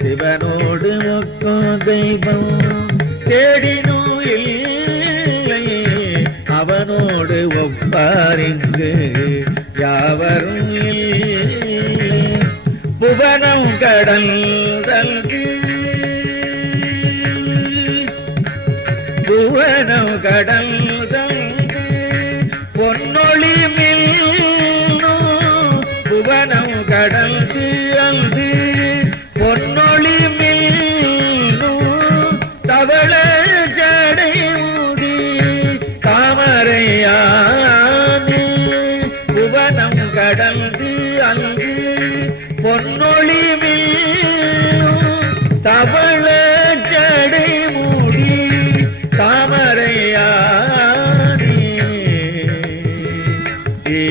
சிவனோடு ஒக்கும் தெய்வம் தேடினோ இல்லை. அவனோடு ஒப்பாரிங்கு யாவரும் இல்லை. புவனம் கடல் புவனம் கடல் பொன்னொழி பொன்னொளி மில்லும் புவனம் கடந்து அங்கு தவள ஜடை ஊடி தாமரையானி புவனம் கடந்து அங்கு பொன்னொழி தவள ஜடை மூடி தாமரையானி ஏ